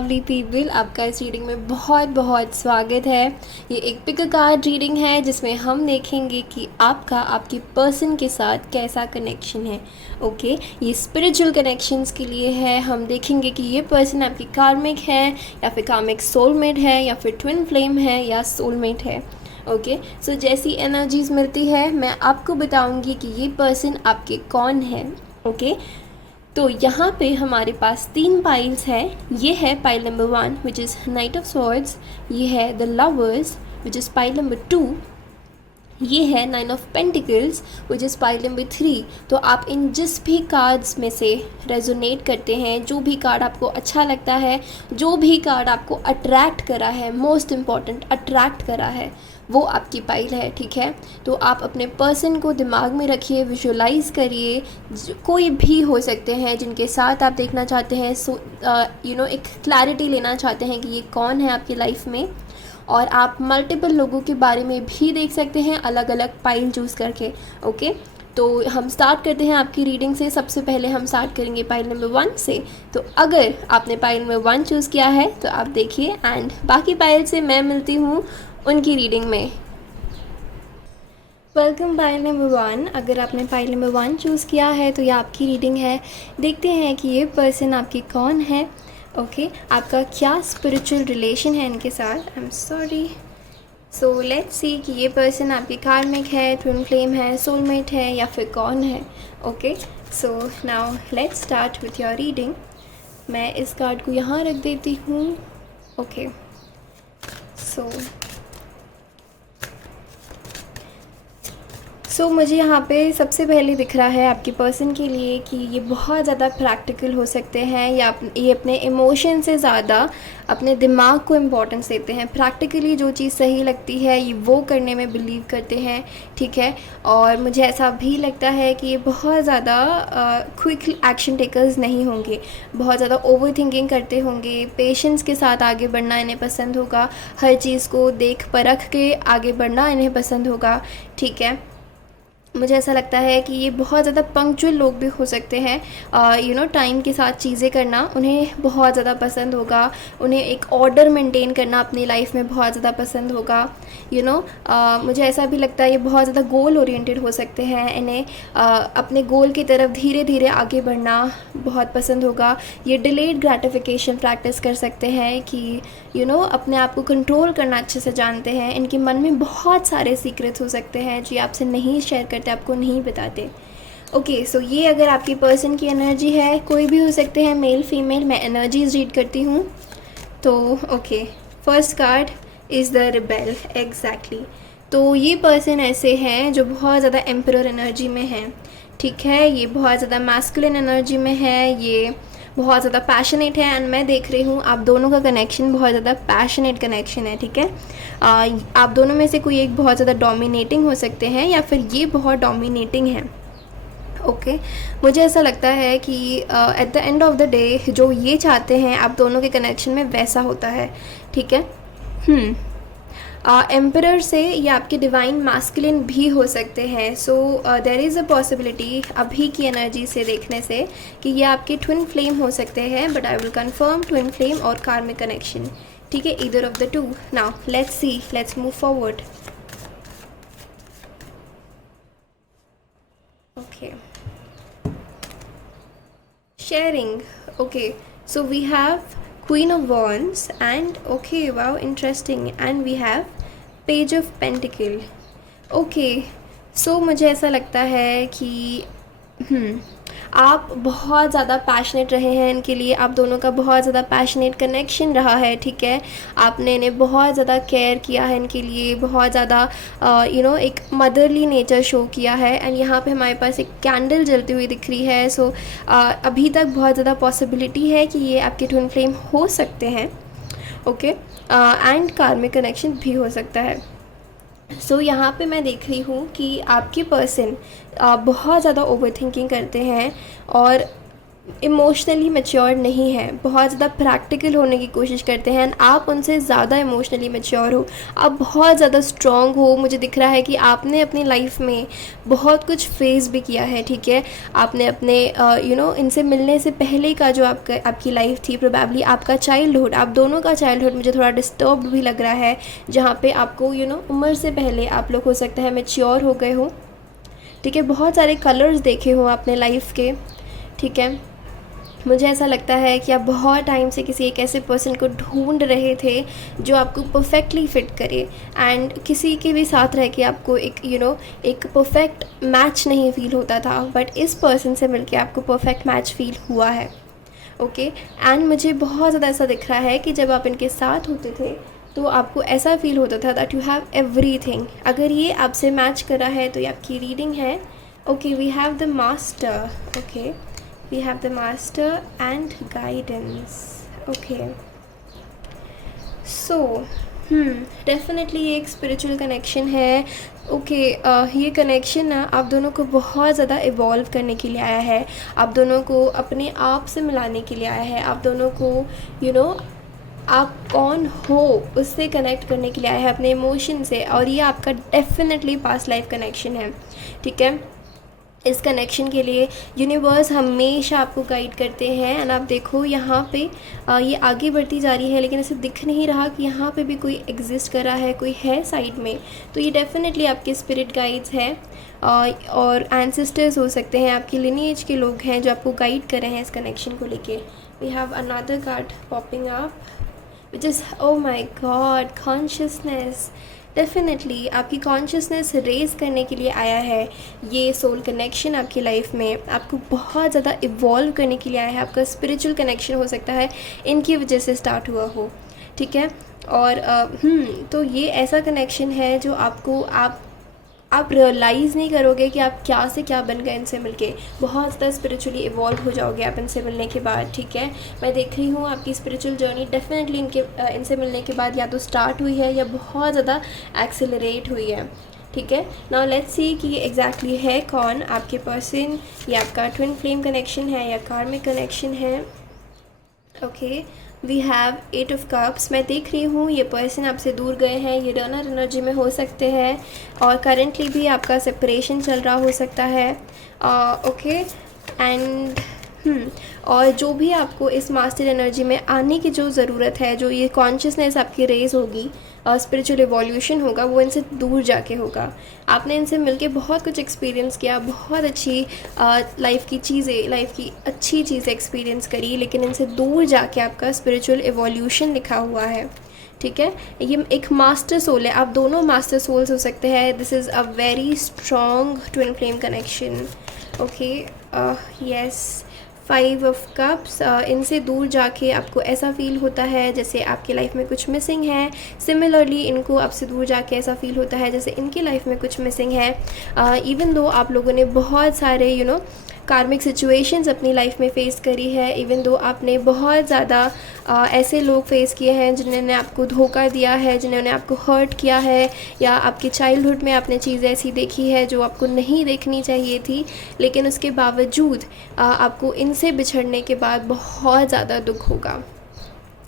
Lovely people, आपका इस reading में बहुत बहुत स्वागत है। ये एक पिक अ कार्ड रीडिंग है जिसमें हम देखेंगे कि आपका आपके पर्सन के साथ कैसा कनेक्शन है। ओके, ये स्पिरिचुअल कनेक्शंस के लिए है। हम देखेंगे कि ये पर्सन आपकी कार्मिक है या फिर कार्मिक सोलमेट है या फिर ट्विन फ्लेम है या सोलमेट है। ओके, सो जैसी एनर्जीज मिलती है मैं आपको बताऊंगी कि ये पर्सन आपके कौन है। ओके, तो यहाँ पे हमारे पास 3 पाइल्स हैं। ये है pile number 1 which is night of swords, ये है the lovers which is pile number 2, ये है 9 of pentacles which is pile number 3। तो आप इन जिस भी कार्ड्स में से रेजोनेट करते हैं, जो भी कार्ड आपको अच्छा लगता है, जो भी कार्ड आपको अट्रैक्ट करा है, मोस्ट इम्पॉर्टेंट अट्रैक्ट करा है, वो आपकी पाइल है। ठीक है, तो आप अपने पर्सन को दिमाग में रखिए, विजुअलाइज करिए। कोई भी हो सकते हैं जिनके साथ आप देखना चाहते हैं, एक क्लैरिटी लेना चाहते हैं कि ये कौन है आपकी लाइफ में। और आप मल्टीपल लोगों के बारे में भी देख सकते हैं अलग अलग पाइल चूज़ करके। ओके, तो हम स्टार्ट करते हैं आपकी रीडिंग से। सबसे पहले हम स्टार्ट करेंगे पाइल नंबर 1 से। तो अगर आपने पाइल नंबर 1 चूज़ किया है तो आप देखिए, एंड बाकी पाइल से मैं मिलती हूँ उनकी रीडिंग में। Welcome pile number 1। अगर आपने पाइल नंबर 1 चूज़ किया है तो ये आपकी रीडिंग है। देखते हैं कि ये पर्सन आपकी कौन है। ओके, आपका क्या स्पिरिचुअल रिलेशन है इनके साथ। आई am sorry. So let's see कि ये पर्सन आपकी कार्मिक है, ट्विन फ्लेम है, सोलमेट है या फिर कौन है। Okay, so now let's start with your reading. मैं इस कार्ड को यहाँ रख देती हूँ। ओके, सो मुझे यहाँ पे सबसे पहले दिख रहा है आपके पर्सन के लिए कि ये बहुत ज़्यादा प्रैक्टिकल हो सकते हैं, या ये अपने इमोशन से ज़्यादा अपने दिमाग को इम्पोर्टेंस देते हैं। प्रैक्टिकली जो चीज़ सही लगती है ये वो करने में बिलीव करते हैं। ठीक है, और मुझे ऐसा भी लगता है कि ये बहुत ज़्यादा क्विक एक्शन टेकर्स नहीं होंगे, बहुत ज़्यादा ओवर थिंकिंग करते होंगे। पेशेंस के साथ आगे बढ़ना इन्हें पसंद होगा, हर चीज़ को देख परख के आगे बढ़ना इन्हें पसंद होगा। ठीक है, मुझे ऐसा लगता है कि ये बहुत ज़्यादा पंक्चुअल लोग भी हो सकते हैं। टाइम के साथ चीज़ें करना उन्हें बहुत ज़्यादा पसंद होगा। उन्हें एक ऑर्डर मेंटेन करना अपनी लाइफ में बहुत ज़्यादा पसंद होगा। मुझे ऐसा भी लगता है ये बहुत ज़्यादा गोल ओरिएंटेड हो सकते हैं। इन्हें अपने गोल की तरफ धीरे धीरे आगे बढ़ना बहुत पसंद होगा। ये डिलेड ग्रेटिफिकेशन प्रैक्टिस कर सकते हैं कि अपने आप को कंट्रोल करना अच्छे से जानते हैं। इनके मन में बहुत सारे सीक्रेट्स हो सकते हैं जो आपसे नहीं शेयर करते, आपको नहीं बताते। ओके, सो ये अगर आपकी पर्सन की एनर्जी है, कोई भी हो सकते हैं, मेल फीमेल। मैं एनर्जीज रीड करती हूँ। तो okay, first card is the rebel. Exactly, तो ये पर्सन ऐसे हैं जो बहुत ज़्यादा एम्परर एनर्जी में हैं। ठीक है, ये बहुत ज़्यादा मैस्कुलिन एनर्जी में है, ये बहुत ज़्यादा पैशनेट है। एंड मैं देख रही हूँ आप दोनों का कनेक्शन बहुत ज़्यादा पैशनेट कनेक्शन है। ठीक है, आप दोनों में से कोई एक बहुत ज़्यादा डोमिनेटिंग हो सकते हैं या फिर ये बहुत डोमिनेटिंग है। ओके, मुझे ऐसा लगता है कि at the end of the day जो ये चाहते हैं आप दोनों के कनेक्शन में वैसा होता है। ठीक है, एम्परर से ये आपके डिवाइन मैस्कुलिन भी हो सकते हैं। So there is a possibility अभी की एनर्जी से देखने से कि ये आपके ट्विन फ्लेम हो सकते हैं, but I will confirm twin flame और कार्मिक कनेक्शन। ठीक है, either of the two. Now let's see, let's move forward. Okay, sharing. Okay, so we have Queen of Wands and okay, wow, interesting, and we have Page of Pentacle. Okay, so मुझे ऐसा लगता है कि आप बहुत ज़्यादा passionate रहे हैं इनके लिए। आप दोनों का बहुत ज़्यादा पैशनेट कनेक्शन रहा है। ठीक है, आपने इन्हें बहुत ज़्यादा केयर किया है, इनके लिए बहुत ज़्यादा एक मदरली नेचर शो किया है। एंड यहाँ पे हमारे पास एक कैंडल जलती हुई दिख रही है। सो अभी तक बहुत ज़्यादा पॉसिबिलिटी है कि ये आपके ट्विन फ्लेम हो सकते हैं। ओके, एंड कार्मिक कनेक्शन भी हो सकता है। सो यहाँ पे मैं देख रही हूँ कि आपके पर्सन बहुत ज़्यादा ओवर थिंकिंग करते हैं और इमोशनली मैच्योर नहीं है, बहुत ज़्यादा प्रैक्टिकल होने की कोशिश करते हैं, एंड आप उनसे ज़्यादा इमोशनली मैच्योर हो, आप बहुत ज़्यादा स्ट्रॉन्ग हो। मुझे दिख रहा है कि आपने अपनी लाइफ में बहुत कुछ फेस भी किया है, ठीक है। आपने अपने इनसे मिलने से पहले का जो आपकी लाइफ थी, प्रोबेबली आपका चाइल्डहुड, आप दोनों का चाइल्डहुड मुझे थोड़ा डिस्टर्ब भी लग रहा है, जहाँ पे आपको उम्र से पहले आप लोग हो सकता है मैच्योर हो गए हो, ठीक है। बहुत सारे कलर्स देखे हो आपने लाइफ के, ठीक है। मुझे ऐसा लगता है कि आप बहुत टाइम से किसी एक ऐसे पर्सन को ढूंढ रहे थे जो आपको परफेक्टली फ़िट करे, एंड किसी के भी साथ रह के आपको एक परफेक्ट मैच नहीं फ़ील होता था, बट इस पर्सन से मिलके आपको परफेक्ट मैच फ़ील हुआ है, ओके। एंड मुझे बहुत ज़्यादा ऐसा दिख रहा है कि जब आप इनके साथ होते थे तो आपको ऐसा फ़ील होता था दैट यू हैव एवरीथिंग। अगर ये आपसे मैच कर रहा है तो ये आपकी रीडिंग है, okay. We have the master, okay, we have the master and guidance, okay। so definitely ये एक स्पिरिचुअल कनेक्शन है, ओके। ये कनेक्शन ना आप दोनों को बहुत ज़्यादा इवॉल्व करने के लिए आया है, आप दोनों को अपने आप से मिलाने के लिए आया है, आप दोनों को आप कौन हो उससे कनेक्ट करने के लिए आया है, अपने इमोशन से। और ये आपका डेफिनेटली पास्ट लाइफ कनेक्शन है, ठीक है। इस कनेक्शन के लिए यूनिवर्स हमेशा आपको गाइड करते हैं, एंड आप देखो यहाँ पे ये आगे बढ़ती जा रही है, लेकिन इसे दिख नहीं रहा कि यहाँ पे भी कोई एग्जिस्ट कर रहा है, कोई है साइड में। तो ये डेफिनेटली आपके स्पिरिट गाइड्स हैं, और एंसेस्टर्स हो सकते हैं, आपकी लिनिएज के लोग हैं जो आपको गाइड कर रहे हैं इस कनेक्शन को लेके। We have another card popping up which is, oh my God, consciousness. Definitely आपकी कॉन्शियसनेस रेज़ करने के लिए आया है ये सोल कनेक्शन आपकी लाइफ में, आपको बहुत ज़्यादा इवॉल्व करने के लिए आया है। आपका स्पिरिचुअल कनेक्शन हो सकता है इनकी वजह से स्टार्ट हुआ हो, ठीक है। और तो ये ऐसा कनेक्शन है जो आप रियलाइज़ नहीं करोगे कि आप क्या से क्या बन गए इनसे मिलके। बहुत ज़्यादा स्पिरिचुअली इवॉल्व हो जाओगे आप इनसे मिलने के बाद, ठीक है। मैं देख रही हूँ आपकी स्पिरिचुअल जर्नी डेफिनेटली इनसे मिलने के बाद या तो स्टार्ट हुई है या बहुत ज़्यादा एक्सेलरेट हुई है, ठीक है। नाउ लेट्स सी कि ये एग्जैक्टली है कौन आपके पर्सन, ये आपका ट्विन फ्लेम कनेक्शन है या कार्मिक कनेक्शन है, okay. We have 8 of cups. मैं देख रही हूँ ये पर्सन आपसे दूर गए हैं, ये रनर एनर्जी में हो सकते हैं, और करेंटली भी आपका सेपरेशन चल रहा हो सकता है, ओके। एंड और जो भी आपको इस मास्टर एनर्जी में आने की जो ज़रूरत है, जो ये कॉन्शियसनेस आपकी रेज होगी, स्पिरिचुअल एवोल्यूशन होगा, वो इनसे दूर जाके होगा। आपने इनसे मिलके बहुत कुछ एक्सपीरियंस किया, बहुत अच्छी लाइफ की अच्छी चीज़ें एक्सपीरियंस करी, लेकिन इनसे दूर जाके आपका स्पिरिचुअल एवोल्यूशन लिखा हुआ है, ठीक है। ये एक मास्टर सोल है, आप दोनों मास्टर सोल्स हो सकते हैं। This is a very strong twin flame connection, okay. Yes, 5 of cups. इनसे दूर जाके आपको ऐसा फ़ील होता है जैसे आपकी लाइफ में कुछ मिसिंग है। सिमिलरली इनको आपसे दूर जाके ऐसा फ़ील होता है जैसे इनकी लाइफ में कुछ मिसिंग है। इवन दो आप लोगों ने बहुत सारे कार्मिक सिचुएशंस अपनी लाइफ में फ़ेस करी है, इवन दो आपने बहुत ज़्यादा ऐसे लोग फेस किए हैं जिन्होंने आपको धोखा दिया है, जिन्होंने आपको हर्ट किया है, या आपके चाइल्डहुड में आपने चीज़ ऐसी देखी है जो आपको नहीं देखनी चाहिए थी, लेकिन उसके बावजूद आपको इनसे बिछड़ने के बाद बहुत ज़्यादा दुख होगा,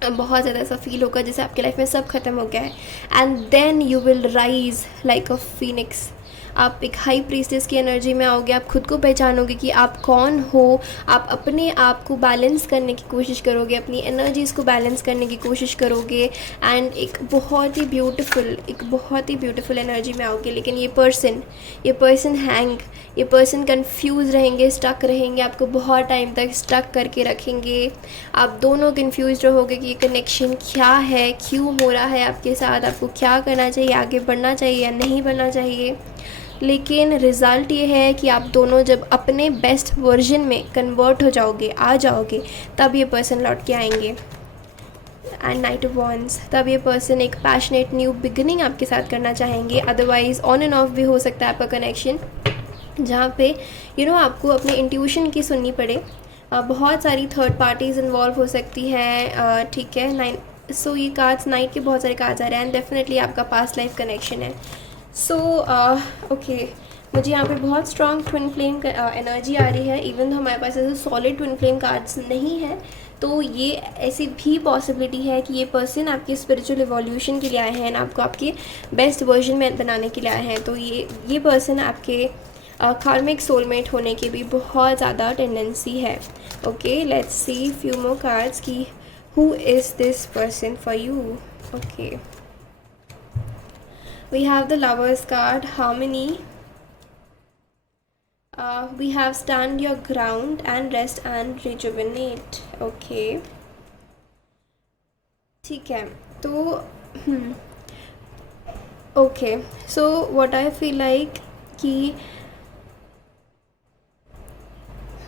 बहुत ज़्यादा ऐसा फील होगा जैसे आपकी लाइफ में सब ख़त्म हो गया है। And then you will rise like a phoenix. आप एक हाई प्रीस्टेस की एनर्जी में आओगे, आप खुद को पहचानोगे कि आप कौन हो, आप अपने आप को बैलेंस करने की कोशिश करोगे, अपनी एनर्जीज़ को बैलेंस करने की कोशिश करोगे, एंड एक बहुत ही ब्यूटीफुल एनर्जी में आओगे। लेकिन ये पर्सन ये पर्सन कंफ्यूज रहेंगे, स्टक रहेंगे, आपको बहुत टाइम तक स्टक करके रखेंगे। आप दोनों कंफ्यूज रहोगे कि ये कनेक्शन क्या है, क्यों हो रहा है आपके साथ, आपको क्या करना चाहिए, आगे बढ़ना चाहिए या नहीं बढ़ना चाहिए। लेकिन रिज़ल्ट ये है कि आप दोनों जब अपने बेस्ट वर्जन में कन्वर्ट हो जाओगे, आ जाओगे, तब ये पर्सन लौट के आएंगे। एंड नाइट ऑफ वॉन्ड्स, तब ये पर्सन एक पैशनेट न्यू बिगिनिंग आपके साथ करना चाहेंगे। अदरवाइज़ ऑन एंड ऑफ भी हो सकता है आपका कनेक्शन, जहाँ पे आपको अपने इंट्यूशन की सुननी पड़े। बहुत सारी थर्ड पार्टीज़ इन्वॉल्व हो सकती हैं, ठीक है। ये कार्ड्स नाइट के बहुत सारे कार्ड्स आ रहे हैं, एंड डेफिनेटली आपका पास्ट लाइफ कनेक्शन है। सो ओके, मुझे यहाँ पे बहुत स्ट्रॉन्ग ट्विन फ्लेम एनर्जी आ रही है। इवन तो हमारे पास ऐसे सॉलिड ट्विन फ्लेम कार्ड्स नहीं है, तो ये ऐसी भी पॉसिबिलिटी है कि ये पर्सन आपके स्पिरिचुअल इवोल्यूशन के लिए आए हैं, आपको आपके बेस्ट वर्जन में बनाने के लिए आए हैं। तो ये पर्सन आपके कार्मिक सोलमेट होने की भी बहुत ज़्यादा टेंडेंसी है। Okay, let's see few more cards कि who is this person for you. Okay, we have the lovers card, harmony, we have stand your ground and rest and rejuvenate. Okay, ठीक है। तो okay, so what I feel like कि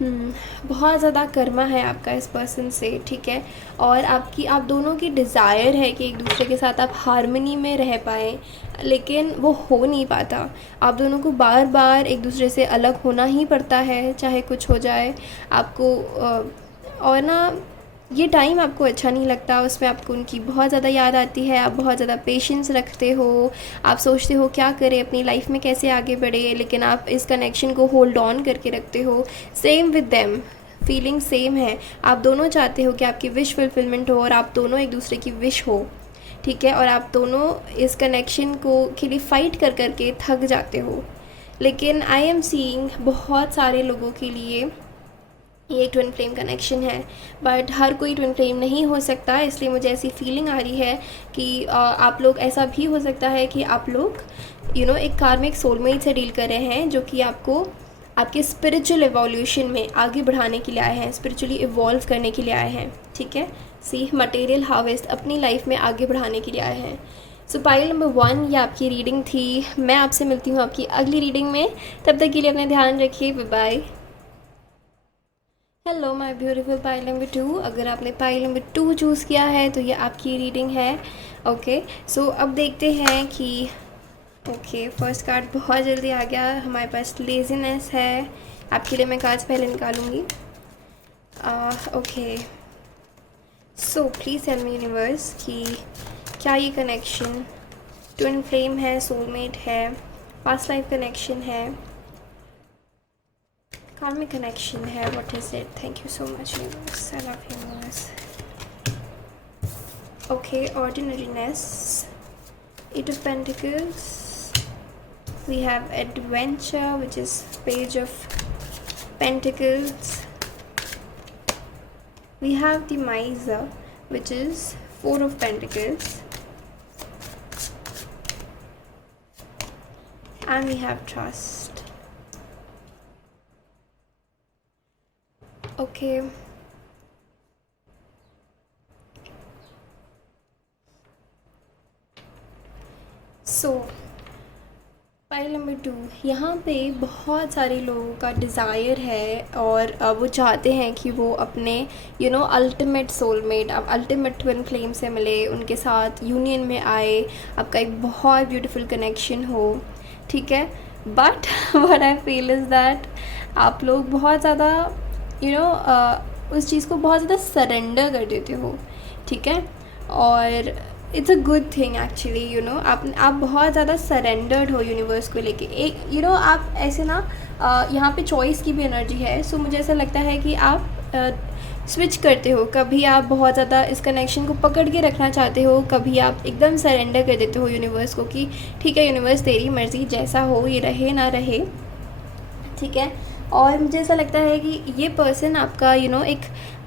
बहुत ज़्यादा कर्मा है आपका इस पर्सन से, ठीक है। और आप दोनों की डिज़ायर है कि एक दूसरे के साथ आप हार्मनी में रह पाएँ, लेकिन वो हो नहीं पाता। आप दोनों को बार बार एक दूसरे से अलग होना ही पड़ता है, चाहे कुछ हो जाए आपको। और ना ये टाइम आपको अच्छा नहीं लगता, उसमें आपको उनकी बहुत ज़्यादा याद आती है। आप बहुत ज़्यादा पेशेंस रखते हो, आप सोचते हो क्या करें, अपनी लाइफ में कैसे आगे बढ़े, लेकिन आप इस कनेक्शन को होल्ड ऑन करके रखते हो। Same with them, feeling same है। आप दोनों चाहते हो कि आपकी विश फुलफिलमेंट हो और आप दोनों एक दूसरे की विश हो, ठीक है। और आप दोनों इस कनेक्शन को के लिए फ़ाइट कर करके थक जाते हो। लेकिन आई एम सीइंग बहुत सारे लोगों के लिए ये ट्विन फ्लेम कनेक्शन है, बट हर कोई ट्विन फ्लेम नहीं हो सकता। इसलिए मुझे ऐसी फीलिंग आ रही है कि आप लोग, ऐसा भी हो सकता है कि आप लोग एक कार्मिक सोलमेट से डील कर रहे हैं, जो कि आपको आपके स्पिरिचुअल इवोल्यूशन में आगे बढ़ाने के लिए आए हैं, स्पिरिचुअली इवॉल्व करने के लिए आए हैं, ठीक है। सी मटेरियल हार्वेस्ट अपनी लाइफ में आगे बढ़ाने के लिए आए हैं। सो पाइल नंबर 1 ये आपकी रीडिंग थी। मैं आपसे मिलती हूँ आपकी अगली रीडिंग में। तब तक के लिए अपना ध्यान रखिए। Bye bye. Hello my beautiful pile number 2। अगर आपने पाइल नंबर 2 चूज़ किया है तो ये आपकी रीडिंग है। ओके, सो अब देखते हैं कि ओके, फर्स्ट कार्ड बहुत जल्दी आ गया हमारे पास, लेजीनेस है। आपके लिए मैं कार्ड्स पहले निकालूंगी। Okay, so please tell me universe कि क्या ये कनेक्शन ट्विन फ्लेम है, सोलमेट है, पास्ट लाइफ कनेक्शन है, karmic connection है, what is it? Thank you so much universe, I love you universe. Okay, ordinariness, 8 of Pentacles, we have adventure, which is Page of Pentacles, we have the Miser, which is 4 of Pentacles, and we have Trust. Okay, so pile number 2, यहाँ पे बहुत सारे लोगों का desire है और वो चाहते हैं कि वो अपने अल्टीमेट सोलमेट, अब अल्टीमेट ट्विन फ्लेम से मिले, उनके साथ यूनियन में आए, आपका एक बहुत ब्यूटीफुल कनेक्शन हो, ठीक है। But what I feel is that आप लोग बहुत ज़्यादा उस चीज़ को बहुत ज़्यादा सरेंडर कर देते हो, ठीक है। और it's a good thing actually, आप बहुत ज़्यादा सरेंडर्ड हो यूनिवर्स को लेके। एक आप ऐसे ना यहाँ पे चॉइस की भी एनर्जी है। सो मुझे ऐसा लगता है कि आप स्विच करते हो, कभी आप बहुत ज़्यादा इस कनेक्शन को पकड़ के रखना चाहते हो, कभी आप एकदम सरेंडर कर देते हो यूनिवर्स को कि ठीक है यूनिवर्स तेरी मर्ज़ी, जैसा हो ये रहे ना रहे, ठीक है। और मुझे ऐसा लगता है कि ये पर्सन आपका एक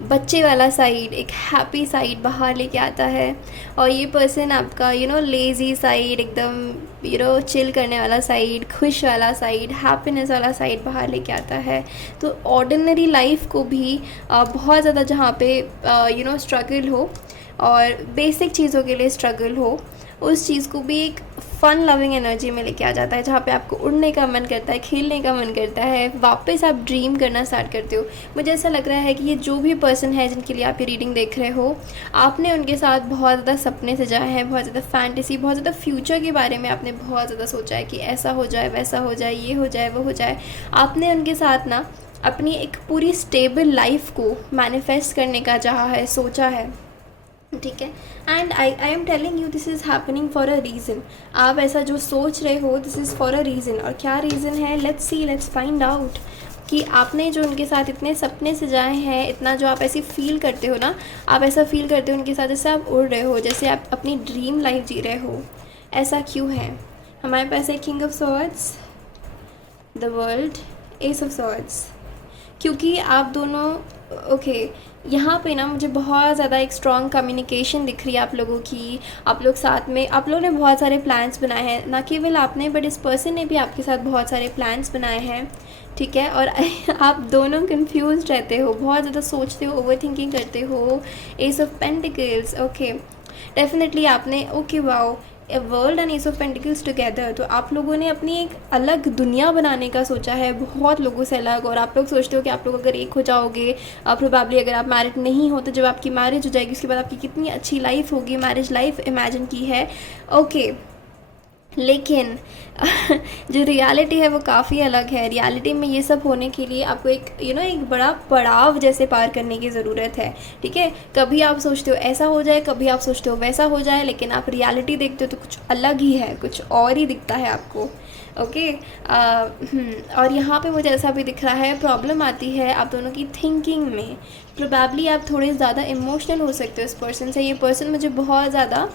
बच्चे वाला साइड, एक हैप्पी साइड बाहर लेके आता है, और ये पर्सन आपका लेज़ी साइड, एकदम चिल करने वाला साइड, खुश वाला साइड, हैप्पीनेस वाला साइड बाहर लेके आता है। तो ऑर्डिनरी लाइफ को भी बहुत ज़्यादा जहाँ पे स्ट्रगल हो और बेसिक चीज़ों के लिए स्ट्रगल हो, उस चीज़ को भी एक फ़न लविंग एनर्जी में लेके आ जाता है, जहाँ पे आपको उड़ने का मन करता है, खेलने का मन करता है, वापस आप ड्रीम करना स्टार्ट करते हो। मुझे ऐसा लग रहा है कि ये जो भी पर्सन है जिनके लिए आप ये रीडिंग देख रहे हो, आपने उनके साथ बहुत ज़्यादा सपने सजाए हैं, बहुत ज़्यादा फैंटेसी, बहुत ज़्यादा फ्यूचर के बारे में आपने बहुत ज़्यादा सोचा है कि ऐसा हो जाए, वैसा हो जाए, ये हो जाए, वो हो जाए। आपने उनके साथ ना अपनी एक पूरी स्टेबल लाइफ को मैनिफेस्ट करने का चाहा है, सोचा है, ठीक है। And I am telling you this is happening for a reason. आप ऐसा जो सोच रहे हो this is for a reason, और क्या रीज़न है, let's see, let's find out. कि आपने जो उनके साथ इतने सपने सजाए हैं, इतना जो आप ऐसी फील करते हो ना, आप ऐसा फील करते हो उनके साथ जैसे आप उड़ रहे हो, जैसे आप अपनी ड्रीम लाइफ जी रहे हो। ऐसा क्यों है? हमारे पास है king of swords, the world, S of swords. क्योंकि आप दोनों, ओके, यहाँ पे ना मुझे बहुत ज़्यादा एक स्ट्रॉन्ग कम्युनिकेशन दिख रही है आप लोगों की। आप लोग साथ में, आप लोगों ने बहुत सारे प्लान्स बनाए हैं, ना केवल आपने बट इस पर्सन ने भी आपके साथ बहुत सारे प्लान्स बनाए हैं। ठीक है। और आप दोनों कंफ्यूज रहते हो, बहुत ज़्यादा सोचते हो, ओवर थिंकिंग करते हो। Ace of pentacles, okay, definitely आपने, okay wow, a world and ace of pentacles together, तो आप लोगों ने अपनी एक अलग दुनिया बनाने का सोचा है, बहुत लोगों से अलग। और आप लोग सोचते हो कि आप लोग अगर एक हो जाओगे, प्रोबेबली अगर आप मैरिड नहीं हो तो जब आपकी मैरिज हो जाएगी उसके बाद आपकी कितनी अच्छी लाइफ होगी, मैरिज लाइफ इमेजिन की है। ओके, लेकिन जो रियलिटी है वो काफ़ी अलग है। रियलिटी में ये सब होने के लिए आपको एक एक बड़ा पड़ाव जैसे पार करने की ज़रूरत है। ठीक है। कभी आप सोचते हो ऐसा हो जाए, कभी आप सोचते हो वैसा हो जाए, लेकिन आप रियलिटी देखते हो तो कुछ अलग ही है, कुछ और ही दिखता है आपको। ओके। और यहाँ पे मुझे ऐसा भी दिख रहा है, प्रॉब्लम आती है आप दोनों की थिंकिंग में। प्रोबेबली आप थोड़े ज़्यादा इमोशनल हो सकते हो इस पर्सन से। ये पर्सन मुझे बहुत ज़्यादा,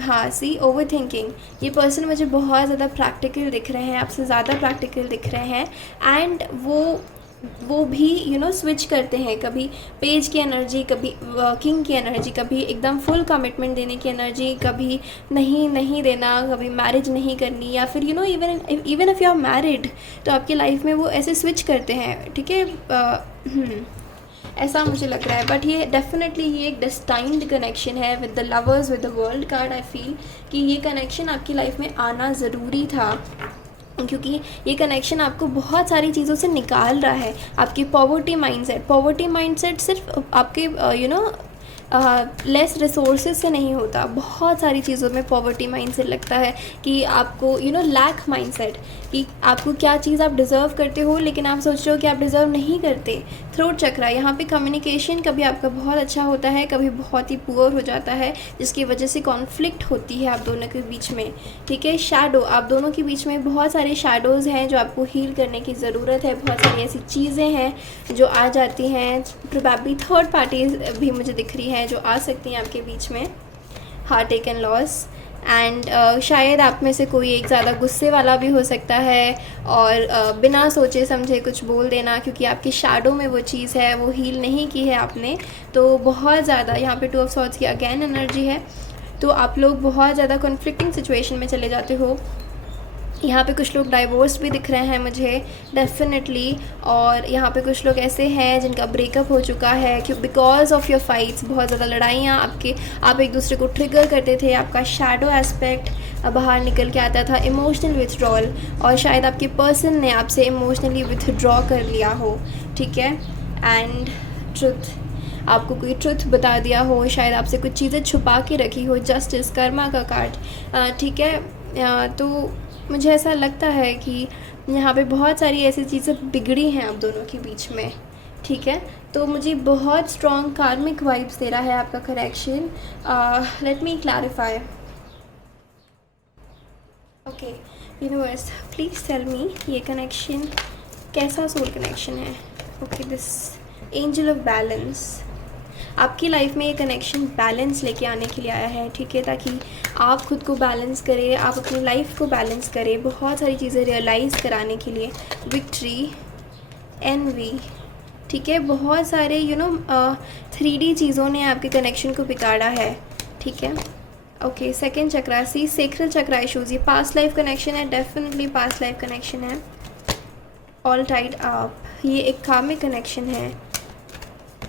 हाँ, सी, ओवर थिंकिंग। ये पर्सन मुझे बहुत ज़्यादा प्रैक्टिकल दिख रहे हैं, आपसे ज़्यादा प्रैक्टिकल दिख रहे हैं। एंड वो भी स्विच करते हैं, कभी पेज की एनर्जी, कभी वर्किंग की एनर्जी, कभी एकदम फुल कमिटमेंट देने की एनर्जी, कभी नहीं नहीं देना, कभी मैरिज नहीं करनी, या फिर even if you are married तो आपकी लाइफ में वो ऐसे स्विच करते हैं। ठीक है। ऐसा मुझे लग रहा है। बट ये डेफिनेटली ये एक डेस्टाइन्ड कनेक्शन है with the lovers, with the world card. I feel कि ये कनेक्शन आपकी लाइफ में आना ज़रूरी था, क्योंकि ये कनेक्शन आपको बहुत सारी चीज़ों से निकाल रहा है। आपकी पॉवर्टी माइंडसेट सिर्फ आपके लेस रिसोर्सेज से नहीं होता। बहुत सारी चीज़ों में पॉवर्टी माइंडसेट लगता है कि आपको लैक माइंडसेट, कि आपको क्या चीज़ आप डिज़र्व करते हो लेकिन आप सोच रहे हो कि आप डिज़र्व नहीं करते। थ्रोट चक्रा, यहाँ पे कम्युनिकेशन कभी आपका बहुत अच्छा होता है, कभी बहुत ही पुअर हो जाता है, जिसकी वजह से कॉन्फ्लिक्ट होती है आप दोनों के बीच में। ठीक है। शैडो, आप दोनों के बीच में बहुत सारे शैडोज़ हैं जो आपको हील करने की ज़रूरत है। बहुत सारी ऐसी चीज़ें हैं जो आ जाती हैं, प्रोबेबली थर्ड पार्टीज भी मुझे दिख रही है जो आ सकती हैं आपके बीच में। Heartache and loss. And शायद आप में से कोई एक ज़्यादा गुस्से वाला भी हो सकता है, और बिना सोचे समझे कुछ बोल देना, क्योंकि आपकी शैडो में वो चीज़ है, वो हील नहीं की है आपने। तो बहुत ज़्यादा यहाँ पे 2 ऑफ सॉर्ड्स की अगेन एनर्जी है। तो आप लोग बहुत ज़्यादा कॉन्फ्लिक्टिंग सिचुएशन में चले जाते हो। यहाँ पे कुछ लोग डाइवोर्स भी दिख रहे हैं मुझे, डेफिनेटली। और यहाँ पे कुछ लोग ऐसे हैं जिनका ब्रेकअप हो चुका है क्यों, बिकॉज ऑफ योर फाइट्स, बहुत ज़्यादा लड़ाइयाँ आपके, आप एक दूसरे को ट्रिगर करते थे, आपका शैडो एस्पेक्ट बाहर निकल के आता था, इमोशनल विथड्रॉल, और शायद आपके पर्सन ने आपसे इमोशनली विथड्रॉ कर लिया हो। ठीक है। एंड ट्रुथ, आपको कोई ट्रुथ बता दिया हो, शायद आपसे कुछ चीज़ें छुपा के रखी हो। जस्टिस, कर्मा का कार्ड। ठीक है। तो मुझे ऐसा लगता है कि यहाँ पे बहुत सारी ऐसी चीज़ें बिगड़ी हैं आप दोनों के बीच में। ठीक है। तो मुझे बहुत स्ट्रॉन्ग कार्मिक वाइब्स दे रहा है आपका connection. Let me clarify. Okay, universe please tell me ये कनेक्शन कैसा सोल कनेक्शन है। Okay, this angel of balance, आपकी लाइफ में ये कनेक्शन बैलेंस लेके आने के लिए आया है। ठीक है। ताकि आप खुद को बैलेंस करें, आप अपनी लाइफ को बैलेंस करें, बहुत सारी चीज़ें रियलाइज़ कराने के लिए। Victory, envy. ठीक है। बहुत सारे 3D चीज़ों ने आपके कनेक्शन को बिगाड़ा है। ठीक है। ओके, सेकंड चक्रा, सी, सेक्रल चक्रा इशूज़, ये पास्ट लाइफ कनेक्शन है, डेफिनेटली पास्ट लाइफ कनेक्शन है। ऑल टाइड अप, ये एक कार्मिक कनेक्शन है।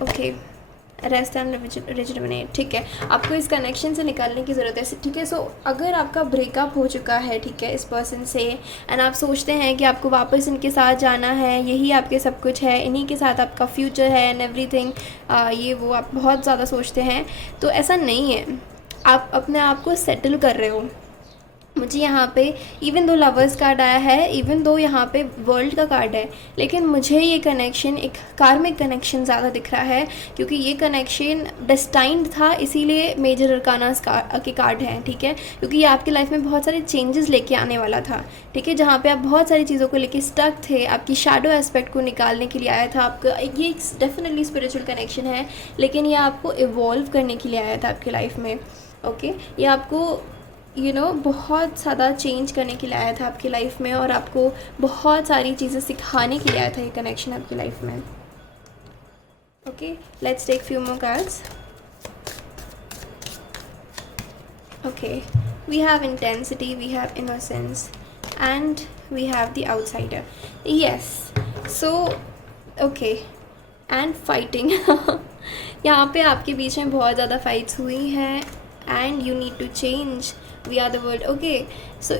Okay, rest and rejuvenate. ठीक है। आपको इस कनेक्शन से निकालने की ज़रूरत है। ठीक है। सो अगर आपका ब्रेकअप हो चुका है, ठीक है, इस पर्सन से, एंड आप सोचते हैं कि आपको वापस इनके साथ जाना है, यही आपके सब कुछ है, इन्हीं के साथ आपका फ्यूचर है एंड एवरीथिंग, ये वो आप बहुत ज़्यादा सोचते हैं, तो ऐसा नहीं है। आप अपने आप को सेटल कर रहे हो। मुझे यहाँ पे इवन दो लवर्स कार्ड आया है, इवन दो यहाँ पे वर्ल्ड का कार्ड है, लेकिन मुझे ये कनेक्शन एक कार्मिक कनेक्शन ज़्यादा दिख रहा है, क्योंकि ये कनेक्शन डेस्टाइंड था, इसीलिए मेजर अरकानास के कार्ड हैं, ठीक है। क्योंकि ये आपकी लाइफ में बहुत सारे चेंजेस लेके आने वाला था, ठीक है, जहाँ पे आप बहुत सारी चीज़ों को लेके स्टक थे, आपकी शैडो एस्पेक्ट को निकालने के लिए आया था आपका। ये डेफिनेटली स्पिरिचुअल कनेक्शन है, लेकिन ये आपको इवॉल्व करने के लिए आया था आपकी लाइफ में, ओके। ये आपको बहुत ज़्यादा चेंज करने के लिए आया था आपकी लाइफ में, और आपको बहुत सारी चीज़ें सिखाने के लिए आया था ये कनेक्शन आपकी लाइफ में, okay. Let's take few more cards. Okay, we have intensity, we have innocence and we have the outsider, yes. So okay, and fighting यहाँ पे आपके बीच में बहुत ज़्यादा फाइट्स हुई हैं, and you need to change, we are the world, okay. So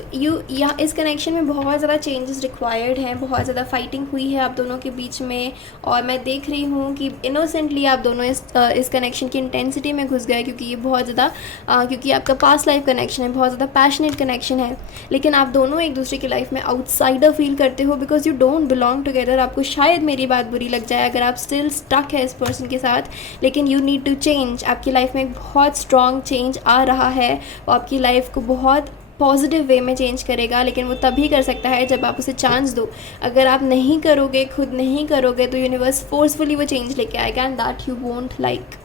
yeah इस कनेक्शन में बहुत ज़्यादा चेंजेस रिक्वायर्ड हैं, बहुत ज़्यादा फाइटिंग हुई है आप दोनों के बीच में, और मैं देख रही हूँ कि इनोसेंटली आप दोनों इस कनेक्शन की इंटेंसिटी में घुस गए, क्योंकि ये बहुत ज़्यादा क्योंकि आपका पास्ट लाइफ कनेक्शन है, बहुत ज़्यादा पैशनेट कनेक्शन है, लेकिन आप दोनों एक दूसरे की लाइफ में आउटसाइडर फील करते हो, because you don't belong together. आपको शायद मेरी बात बुरी लग जाए अगर आप स्टिल स्टक है इस पर्सन के साथ, लेकिन यू नीड टू चेंज। आपकी लाइफ में एक बहुत स्ट्रॉन्ग चेंज आ रहा है, और आपकी लाइफ को बहुत पॉजिटिव वे में चेंज करेगा, लेकिन वो तभी कर सकता है जब आप उसे चांस दो। अगर आप नहीं करोगे, खुद नहीं करोगे, तो यूनिवर्स फोर्सफुली वो चेंज लेके आएगा, and that you won't like.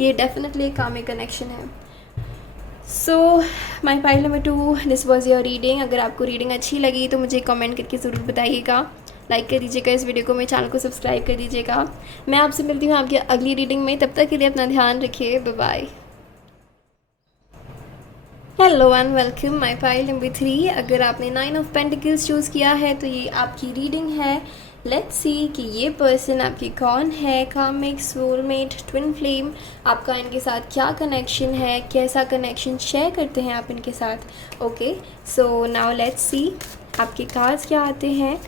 ये डेफिनेटली एक कार्मिक कनेक्शन है। So my pile number 2, this was your reading. अगर आपको रीडिंग अच्छी लगी तो मुझे कमेंट करके ज़रूर बताइएगा, लाइक कर दीजिएगा इस वीडियो को, मेरे चैनल को सब्सक्राइब कर दीजिएगा। मैं आपसे मिलती हूँ आपकी अगली रीडिंग में, तब तक के लिए अपना ध्यान रखिए, bye bye. Hello and welcome my pile number 3। अगर आपने 9 ऑफ पेंटिकल्स चूज़ किया है तो ये आपकी रीडिंग है। लेट्स सी कि ये पर्सन आपकी कौन है, कार्मिक, सोलमेट, ट्विन फ्लेम, आपका इनके साथ क्या कनेक्शन है, कैसा कनेक्शन शेयर करते हैं आप इनके साथ, okay. So now let's see आपके कार्ड्स क्या आते हैं।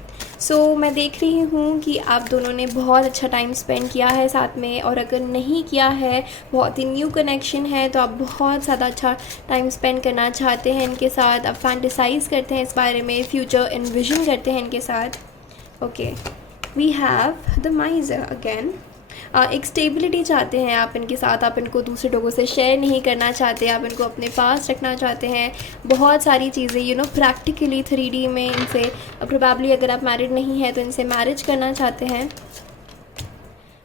सो मैं देख रही हूँ कि आप दोनों ने बहुत अच्छा टाइम स्पेंड किया है साथ में, और अगर नहीं किया है, बहुत ही न्यू कनेक्शन है, तो आप बहुत ज़्यादा अच्छा टाइम स्पेंड करना चाहते हैं इनके साथ। आप फैंटेसाइज करते हैं इस बारे में, फ्यूचर इन्विजन करते हैं इनके साथ, okay. We have the miser again. एक स्टेबिलिटी चाहते हैं आप इनके साथ, आप इनको दूसरे लोगों से शेयर नहीं करना चाहते, आप इनको अपने पास रखना चाहते हैं। बहुत सारी चीज़ें प्रैक्टिकली 3D में इनसे प्रोबेबली, अगर आप मैरिड नहीं हैं तो इनसे मैरिज करना चाहते हैं।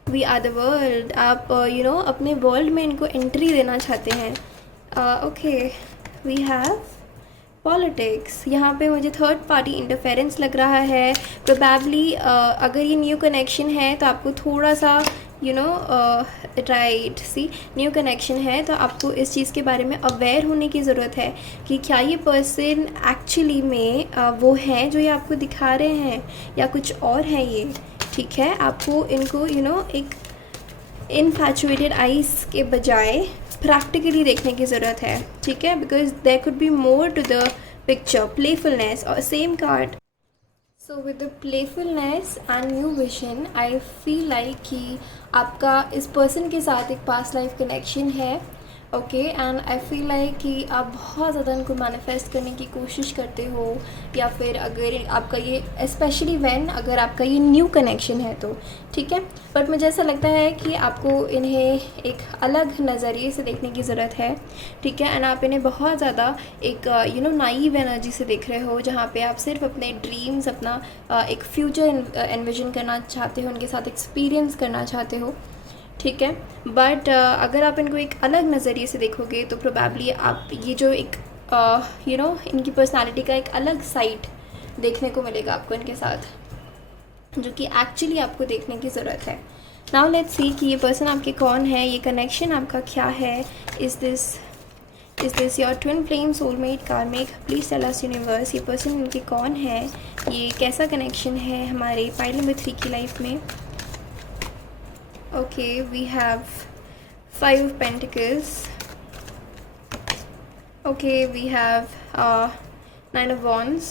वी आर द वर्ल्ड, आप अपने वर्ल्ड में इनको एंट्री देना चाहते हैं, ओके। We have politics. यहाँ पे मुझे थर्ड पार्टी इंटरफेरेंस लग रहा है, प्रोबेबली अगर ये न्यू कनेक्शन है तो आपको थोड़ा सा राइट सी न्यू कनेक्शन है, तो आपको इस चीज़ के बारे में अवेयर होने की ज़रूरत है कि क्या ये पर्सन एक्चुअली में वो है जो ये आपको दिखा रहे हैं, या कुछ और है ये, ठीक है। आपको इनको एक इनफैचुएटेड आइज़ के बजाय प्रैक्टिकली देखने की ज़रूरत है, ठीक है, because there could be more to the picture, playfulness और same card. So with the playfulness and new vision, I feel like कि आपका इस पर्सन के साथ एक पास्ट लाइफ कनेक्शन है, okay. And I feel like कि आप बहुत ज़्यादा इनको मैनिफेस्ट करने की कोशिश करते हो, या फिर अगर आपका ये स्पेशली व्हेन अगर आपका ये न्यू कनेक्शन है तो, ठीक है। बट मुझे ऐसा लगता है कि आपको इन्हें एक अलग नज़रिए से देखने की ज़रूरत है, ठीक है। एंड आप इन्हें बहुत ज़्यादा एक नाइव एनर्जी से देख रहे हो, जहाँ पे आप सिर्फ अपने ड्रीम्स, अपना एक फ्यूचर एनविजन करना चाहते हो, उनके साथ एक्सपीरियंस करना चाहते हो, ठीक है। बट अगर आप इनको एक अलग नज़रिए से देखोगे तो प्रोबेबली आप ये जो एक इनकी पर्सनालिटी का एक अलग साइड देखने को मिलेगा आपको इनके साथ, जो कि एक्चुअली आपको देखने की ज़रूरत है। नाउ लेट्स सी कि ये पर्सन आपके कौन है, ये कनेक्शन आपका क्या है। Is this your twin flame, soulmate, कार्मिक? प्लीज़ टेल अस यूनिवर्स, ये पर्सन इनके कौन है, ये कैसा कनेक्शन है हमारे पाइल नंबर 3 की लाइफ में। Okay, we have 5 of Pentacles. Okay, we have 9 of Wands.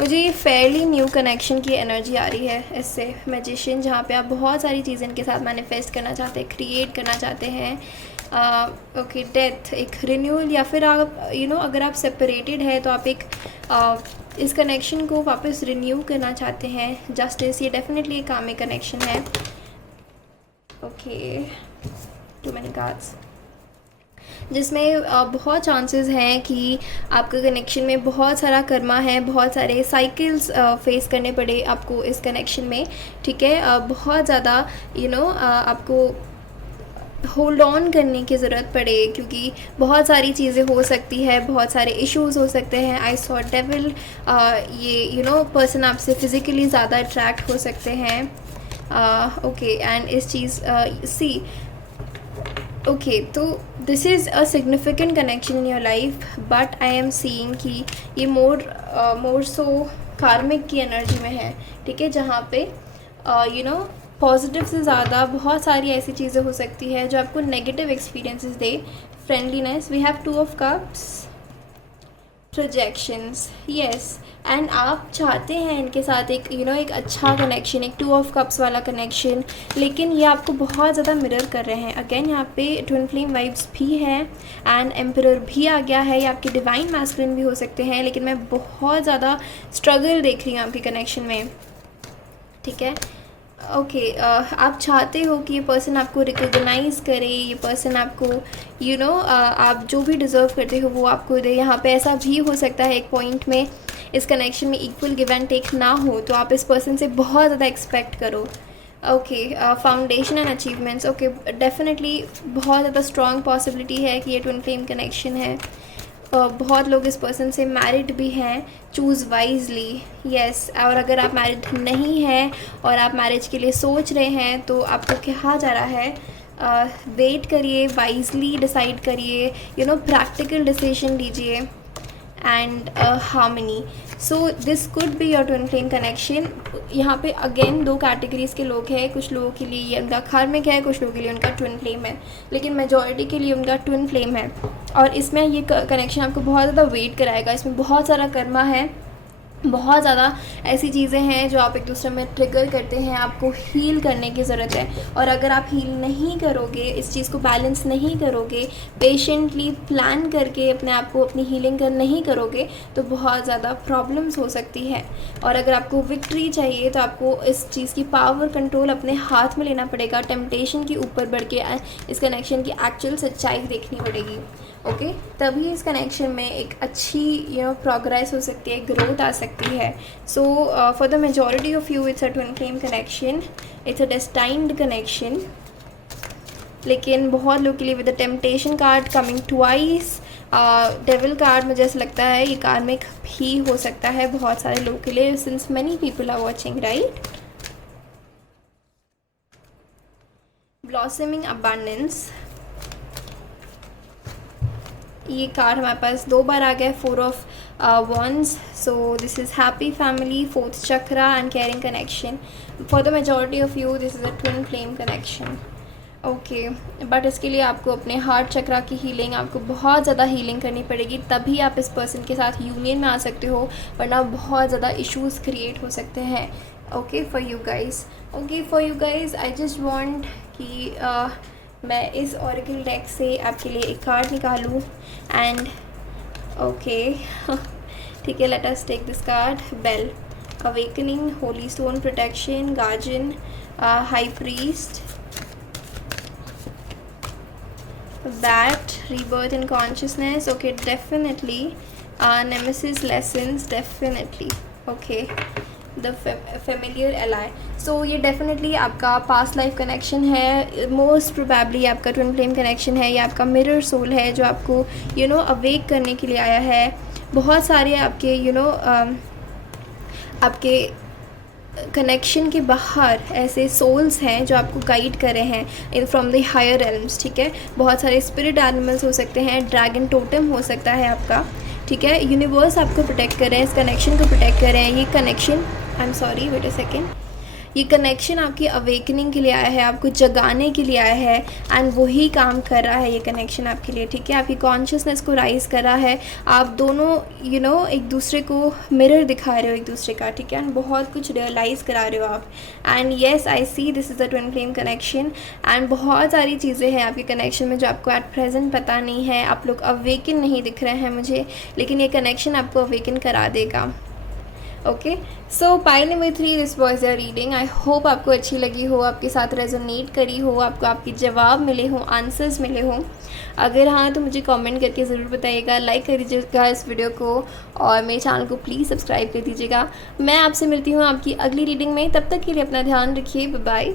मुझे ये फेयरली न्यू कनेक्शन की एनर्जी आ रही है इससे। मैजिशियन, जहाँ पे आप बहुत सारी चीज़ें इनके साथ मैनिफेस्ट करना चाहते हैं, क्रिएट करना चाहते हैं, ओके, डेथ, एक रिन्यूअल, या फिर आप अगर आप सेपरेटेड है तो आप एक इस कनेक्शन को वापस रिन्यू करना चाहते हैं। जस्टिस, ये डेफिनेटली एक कामिक कनेक्शन है। ओके, टू मैनी कार्ड्स, जिसमें बहुत चांसेस हैं कि आपका कनेक्शन में बहुत सारा कर्मा है, बहुत सारे साइकिल्स फेस करने पड़े आपको इस कनेक्शन में, ठीक है। बहुत ज़्यादा आपको होल्ड ऑन करने की ज़रूरत पड़े, क्योंकि बहुत सारी चीज़ें हो सकती है, बहुत सारे इश्यूज हो सकते हैं। आई सॉ डेविल, ये पर्सन आपसे फिज़िकली ज़्यादा अट्रैक्ट हो सकते हैं। ओके, एंड इस चीज़ सी, ओके, तो this is a significant connection in your life, but I am seeing कि ये मोर सो कार्मिक की एनर्जी में है, ठीक है, जहाँ पे पॉजिटिव से ज़्यादा बहुत सारी ऐसी चीज़ें हो सकती है जो आपको नेगेटिव एक्सपीरियंसेस दे। Friendliness, we have 2 of cups, projections, yes, and आप चाहते हैं इनके साथ एक एक अच्छा कनेक्शन, एक 2 ऑफ कप्स वाला कनेक्शन, लेकिन ये आपको बहुत ज़्यादा मिरर कर रहे हैं। अगेन यहाँ पे ट्विन फ्लेम वाइब्स भी है एंड एम्परर भी आ गया है। ये आपके डिवाइन मैस्कुलिन भी हो सकते हैं, लेकिन मैं बहुत ज़्यादा स्ट्रगल देख रही हूँ आपके कनेक्शन में, ठीक है। ओके, आप चाहते हो कि ये पर्सन आपको रिकॉग्नाइज़ करे, ये पर्सन आपको आप जो भी डिज़र्व करते हो वो आपको दे। यहाँ पे ऐसा भी हो सकता है एक पॉइंट में इस कनेक्शन में इक्वल गिव एंड टेक ना हो, तो आप इस पर्सन से बहुत ज़्यादा एक्सपेक्ट करो। Okay, foundation and achievements, okay, definitely बहुत ज़्यादा स्ट्रॉन्ग पॉसिबिलिटी है कि ये ट्विन फ्लेम कनेक्शन है। बहुत लोग इस पर्सन से मैरिड भी हैं, चूज़ वाइजली, यस। और अगर आप मैरिड नहीं हैं और आप मैरिज के लिए सोच रहे हैं तो आपको कहा जा रहा है वेट करिए, वाइजली डिसाइड करिए, प्रैक्टिकल डिसीजन लीजिए, and harmony. So this could be your twin flame connection. यहाँ पे अगेन 2 कैटेगरीज़ के लोग हैं, कुछ लोगों के लिए ये उनका कार्मिक है, कुछ लोगों के लिए उनका ट्विन फ्लेम है, लेकिन मेजॉरिटी के लिए उनका ट्विन फ्लेम है। और इसमें ये कनेक्शन आपको बहुत ज़्यादा वेट कराएगा, इसमें बहुत सारा कर्मा है, बहुत ज़्यादा ऐसी चीज़ें हैं जो आप एक दूसरे में ट्रिगर करते हैं, आपको हील करने की ज़रूरत है। और अगर आप हील नहीं करोगे, इस चीज़ को बैलेंस नहीं करोगे, पेशेंटली प्लान करके अपने आप को अपनी हीलिंग नहीं करोगे, तो बहुत ज़्यादा प्रॉब्लम्स हो सकती है। और अगर आपको विक्ट्री चाहिए तो आपको इस चीज़ की पावर कंट्रोल अपने हाथ में लेना पड़ेगा, टेम्पटेशन के ऊपर बढ़ के इस कनेक्शन की एक्चुअल सच्चाई देखनी पड़ेगी, ओके, तभी इस कनेक्शन में एक अच्छी प्रोग्रेस हो सकती है, ग्रोथ आ सकती है। So for the majority of you it's a twin flame connection, it's a destined connection. लेकिन बहुत लोग के लिए with the temptation card coming twice, devil card, मुझे ऐसा लगता है ये कार्मिक भी हो सकता है बहुत सारे लोगों के लिए, since many people are watching, right. Blossoming abundance, ये कार्ड हमारे पास 2 बार आ गया, 4 of wands, so this is happy family, 4th chakra and caring connection. For the majority of you this is a twin flame connection, okay, but इसके लिए आपको अपने हार्ट चक्रा की हीलिंग, आपको बहुत ज़्यादा हीलिंग करनी पड़ेगी, तभी आप इस पर्सन के साथ यूनियन में आ सकते हो, वरना बहुत ज़्यादा इश्यूज़ क्रिएट हो सकते हैं। Okay for you guys, I just want कि मैं इस ऑरेकल डेक से आपके लिए एक कार्ड निकालूं, एंड ओके ठीक है, let us take this card. Bell, awakening, holy stone protection, guardian, high priest, that rebirth in consciousness, okay, definitely nemesis lessons, definitely, okay, the familiar ally, so ये definitely आपका past life connection है, most probably आपका twin flame connection है, ये आपका mirror soul है जो आपको awake करने के लिए आया है। बहुत सारे आपके आपके कनेक्शन के बाहर ऐसे सोल्स हैं जो आपको गाइड कर रहे हैं फ्रॉम द हायर रेल्म्स, ठीक है। बहुत सारे स्पिरिट एनिमल्स हो सकते हैं, ड्रैगन टोटम हो सकता है आपका, ठीक है। यूनिवर्स आपको प्रोटेक्ट कर रहे हैं, इस कनेक्शन को प्रोटेक्ट कर रहे हैं। ये connection, I am sorry, wait a second, ये कनेक्शन आपकी अवेकनिंग के लिए आया है, आपको जगाने के लिए आया है, एंड वही काम कर रहा है ये कनेक्शन आपके लिए, ठीक है। आपकी कॉन्शियसनेस को राइज़ कर रहा है, आप दोनों एक दूसरे को मिरर दिखा रहे हो एक दूसरे का, ठीक है, एंड बहुत कुछ रियलाइज़ करा रहे हो आप। And yes, I see this is the twin flame connection, and बहुत सारी चीज़ें हैं आपके कनेक्शन में जो आपको एट प्रेजेंट पता नहीं है। आप लोग अवेकन नहीं दिख रहे हैं मुझे, लेकिन ये कनेक्शन आपको अवेकन करा देगा। Okay, so pile number 3, this was your reading. I hope आपको अच्छी लगी हो, आपके साथ रेजोनेट करी हो, आपको आपके जवाब मिले हों, आंसर्स मिले हों। अगर हाँ तो मुझे कमेंट करके ज़रूर बताइएगा, लाइक कर दीजिएगा इस वीडियो को, और मेरे चैनल को प्लीज़ सब्सक्राइब कर दीजिएगा। मैं आपसे मिलती हूँ आपकी अगली रीडिंग में, तब तक के लिए अपना ध्यान रखिए, बाय बाय।